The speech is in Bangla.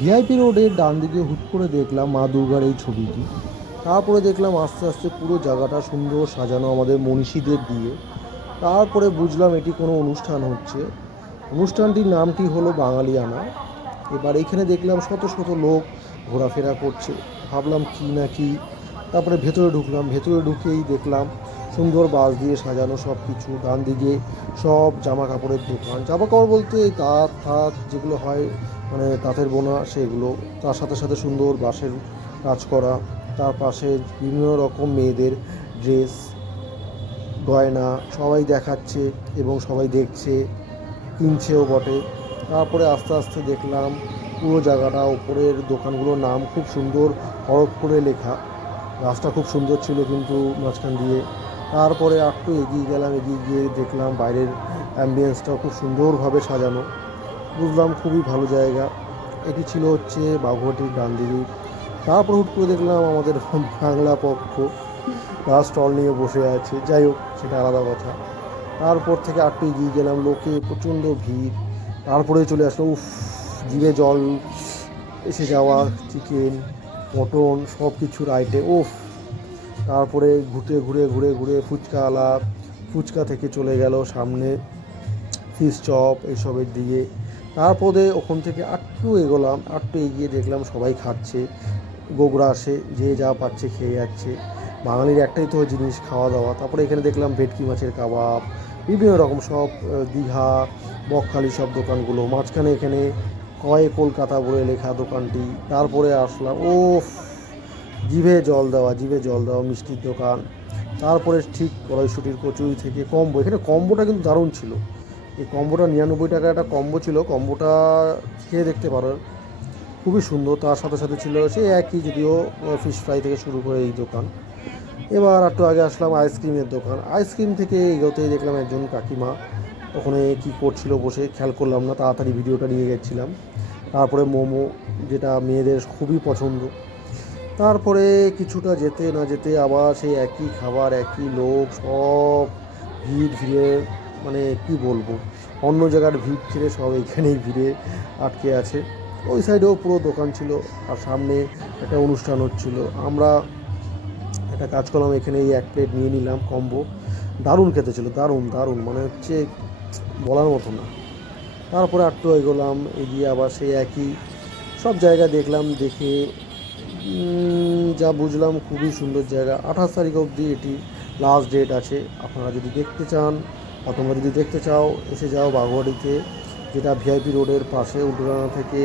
ভিআইপি রোডের ডান দিকে হুট করে দেখলাম মা দুর্গার এই ছবিটি। তারপরে দেখলাম আস্তে আস্তে পুরো জায়গাটা সুন্দর সাজানো আমাদের মনীষীদের দিয়ে। তারপরে বুঝলাম এটি কোনো অনুষ্ঠান হচ্ছে। অনুষ্ঠানটির নামটি হলো বাঙালিয়ানা। এবার এখানে দেখলাম শত শত লোক ঘোরাফেরা করছে। ভাবলাম কি না কি। তারপরে ভেতরে ঢুকলাম, ভেতরে ঢুকেই দেখলাম সুন্দর বাঁশ দিয়ে সাজানো সব কিছু। ডান দিকে সব জামা কাপড়ের দোকান, জামা কাপড় বলতে তাঁত ফাত যেগুলো হয়, মানে তাঁতের বোনা সেগুলো। তার সাথে সাথে সুন্দর বাঁশের কাজ করা। তার পাশে বিভিন্ন রকম মেয়েদের ড্রেস, গয়না সবাই দেখাচ্ছে এবং সবাই দেখছে, কিনছেও বটে। তারপরে আস্তে আস্তে দেখলাম পুরো জায়গাটা, ওপরের দোকানগুলোর নাম খুব সুন্দর হরফ করে লেখা। রাস্তা খুব সুন্দর ছিল কিন্তু মাঝখান দিয়ে। তারপরে একটু এগিয়ে গেলাম, এগিয়ে গিয়ে দেখলাম বাইরের অ্যাম্বিয়েন্সটাও খুব সুন্দরভাবে সাজানো। বুঝলাম খুবই ভালো জায়গা। এটি ছিল হচ্ছে বাঘুয়াটির ডান দিকে। তারপর হুট করে দেখলাম আমাদের বাংলা পক্ষ তার স্টল নিয়ে বসে আছে। যাই হোক, সেটা আলাদা কথা। তারপর থেকে একটু এগিয়ে গেলাম, লোকে প্রচণ্ড ভিড়। তারপরে চলে আসলো, উফ, জিভে জল এসে যাওয়া চিকেন, মটন সব কিছুর আইটেম, উফ। তারপরে ঘুরে ঘুরে ঘুরে ঘুরে ফুচকাওয়ালা, ফুচকা থেকে চলে গেল সামনে ফিশ চপ এইসবের দিকে। তারপরে ওখান থেকে একটু এগোলাম, একটু এগিয়ে দেখলাম সবাই খাচ্ছে, গোগড়া আসে, যে যা পাচ্ছে খেয়ে যাচ্ছে। বাঙালির একটাই তো জিনিস খাওয়া দাওয়া। তারপরে এখানে দেখলাম ভেটকি মাছের কাবাব, বিভিন্ন রকম সব, দীঘা বকখালি সব দোকানগুলো। মাঝখানে এখানে কলকাতা বলে লেখা দোকানটি। তারপরে আসলাম, ও, জিভে জল দেওয়া, জিভে জল দেওয়া মিষ্টির দোকান। তারপরে ঠিক কড়াইশুটির কচুরি থেকে কম্বো, এখানে কম্বোটা কিন্তু দারুণ ছিল। এই কম্বোটা 99 টাকা একটা কম্বো ছিল, কম্বোটা খেয়ে দেখতে পারো, খুবই সুন্দর। তার সাথে সাথে ছিল সে একই, যদিও ফিশ ফ্রাই থেকে শুরু করে এই দোকান। এবার একটু আগে আসলাম আইসক্রিমের দোকান। আইসক্রিম থেকে এগোতেই দেখলাম একজন কাকিমা ওখানে কি করছিল বসে, খেয়াল করলাম না, তাড়াতাড়ি ভিডিওটা নিয়ে গেছিলাম। তারপরে মোমো, যেটা মেয়েদের খুবই পছন্দ। তারপরে কিছুটা যেতে না যেতে আবার সেই একই খাবার, একই লোক, সব ভিড় ভিড়ে, মানে কি বলবো, অন্য জায়গার ভিড় ছেড়ে সব এইখানেই ভিড়ে আটকে আছে। ওই সাইডেও পুরো দোকান ছিল, আর সামনে একটা অনুষ্ঠান হচ্ছিল। আমরা একটা কাজ করলাম, এখানে এই 1 প্লেট নিয়ে নিলাম কম্বো। দারুণ খেতে ছিল, দারুণ দারুণ, মানে হচ্ছে বলার মতো না। তারপরে একটু এগোলাম, এগিয়ে আবার সেই একই সব জায়গা দেখলাম। দেখে যা বুঝলাম খুবই সুন্দর জায়গা। 28 তারিখ অবধি এটি লাস্ট ডেট আছে। আপনারা যদি দেখতে চান বা তোমরা যদি দেখতে চাও, এসে যাও বাঘুয়াড়িতে, যেটা ভিআইপি রোডের পাশে, উল্টোডাঙা থেকে